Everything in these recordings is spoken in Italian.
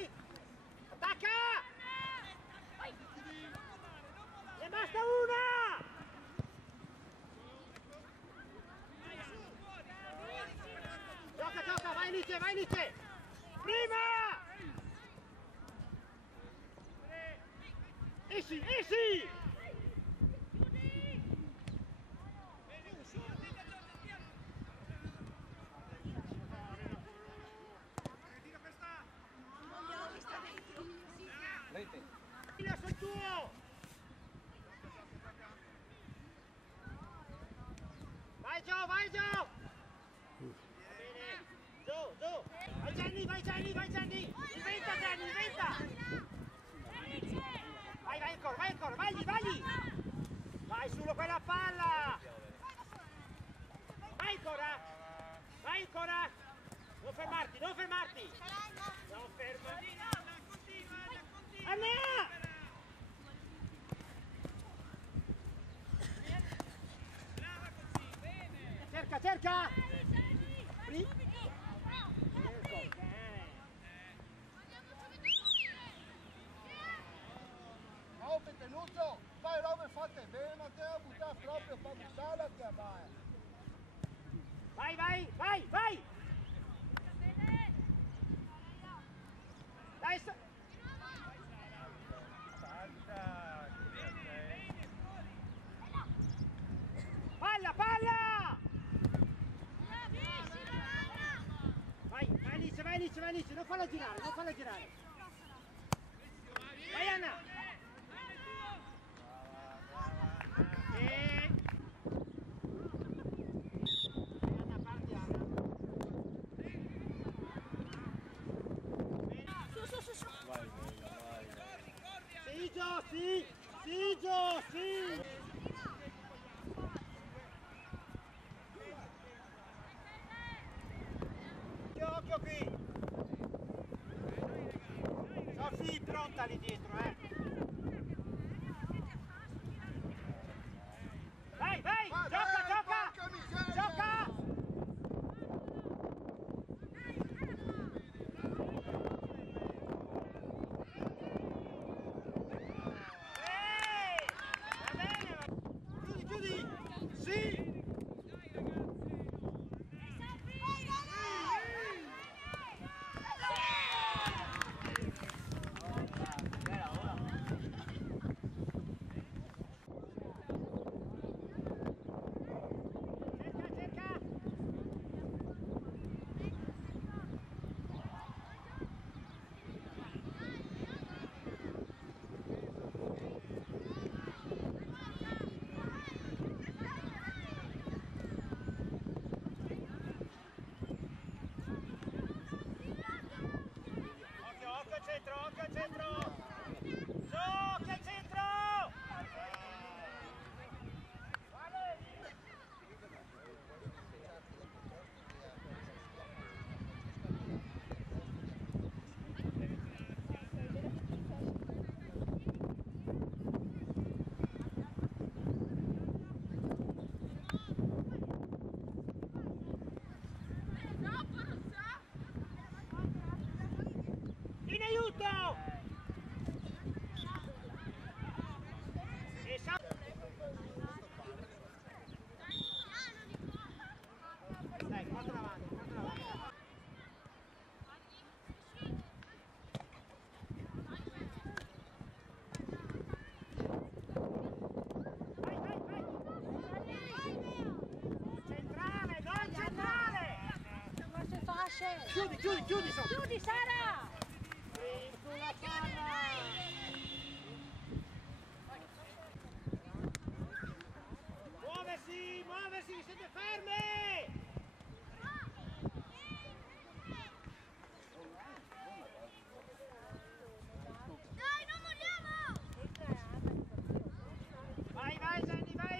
vai! Attacca! Ne basta una! Gioca, gioca, vai Lice, vai Lice! Prima! Esci, esci! Fila sul tuo! Vai Gio, vai Gio! Va bene! Giù, giù! Vai Gianni, vai Gianni, vai Gianni! Inventa Gianni, inventa! Vai ancora, vai, vai! Vai solo quella palla! Vai ancora! Vai ancora! Non fermarti, non fermarti! Non fermarti! Anna! Cerca, cerca! Oh, Petenuccio, fai robe fatte bene, ma te la buttare proprio, fa buttarla che vai. Vai, vai, vai, vai! Dai, palla, palla! Vai, vai Alice, vai Alice, vai Alice, non falla girare, non falla girare. Vai Anna! E... Anna, parti Anna. Su. Vai, vai. Sì Gio, sì! Sì Gio, sì! Occhio qui! Sofì, pronta lì dietro, Vai, vai! Gioca, gioca! Gioca! Va bene! Chiudi! Sì! Occhio al centro! Gioca al centro! In aiuto! Dai, quattro avanti, quattro avanti. Centrale, non centrale! Chiudi, Sofì! Chiudi, Sara! Sulla palla! Muoversi, siete fermi! Dai, non moriamo! Vai, Gianni, vai!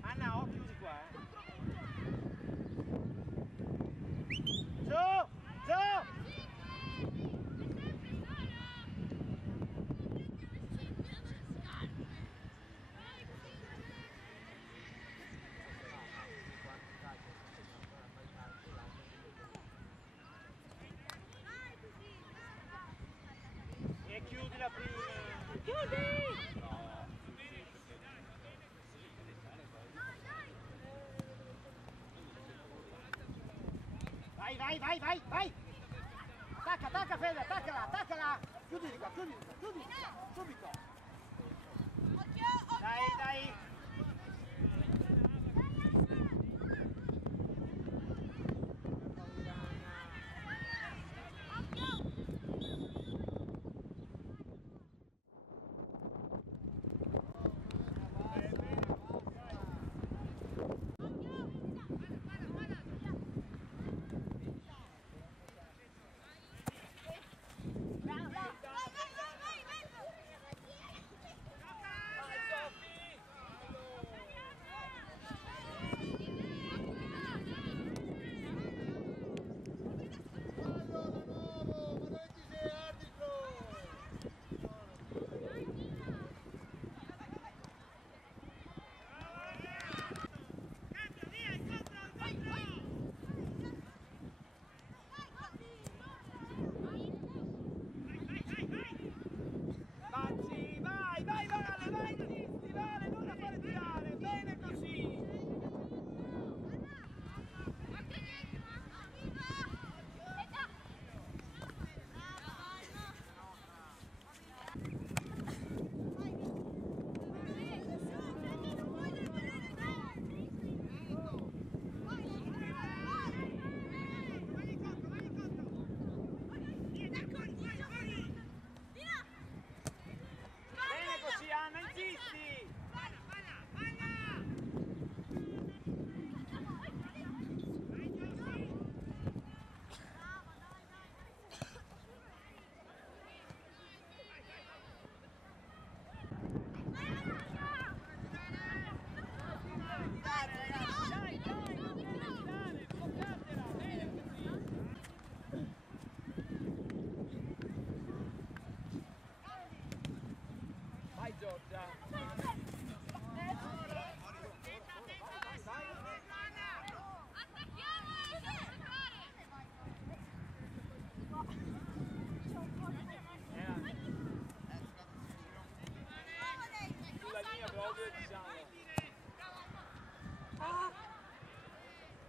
Anna, occhio di qua, chiudila prima. Chiudi! Vai, vai, vai, vai, vai! Attacca, attacca Fede, attaccala, attaccala! Chiudi di qua, subito! Dai, dai!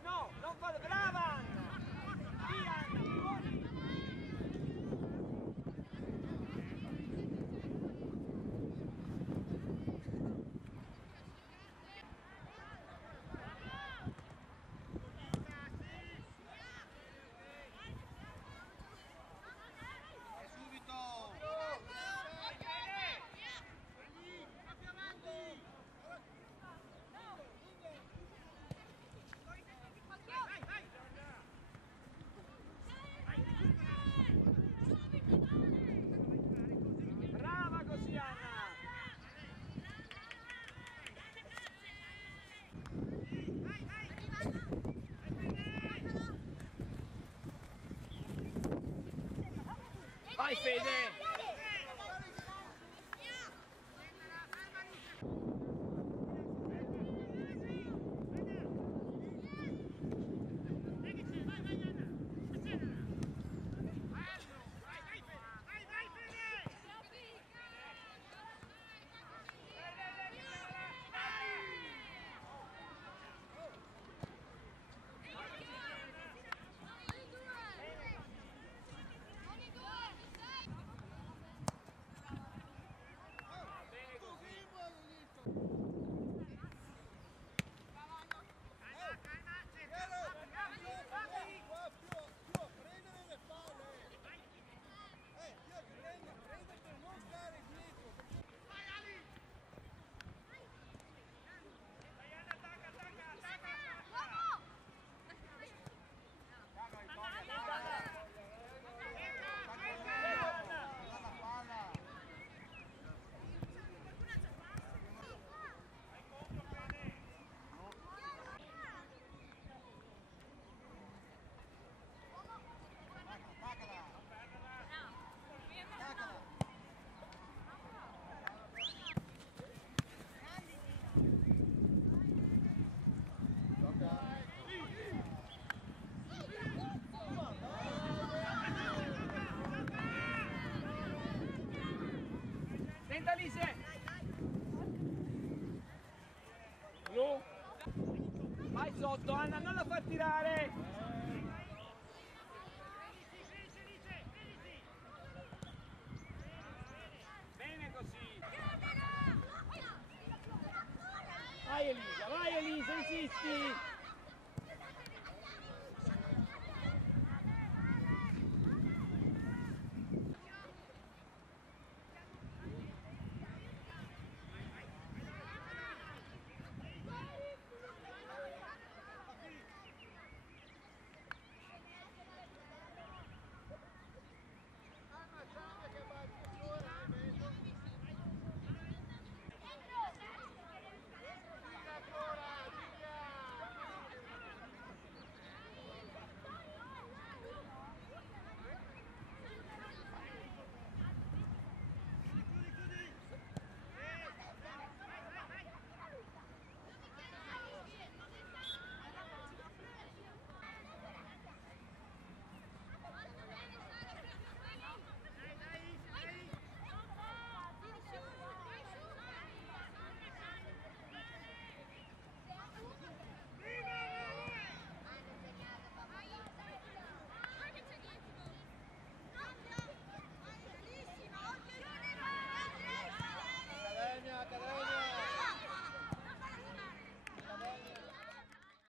No, non fate, brava Anna! Via Anna, fuori! Brava così Anna! Vai Fede! Guarda Lise! Lu! Vai sotto Anna, non la far tirare! Bene così! Vai Elisa, insisti!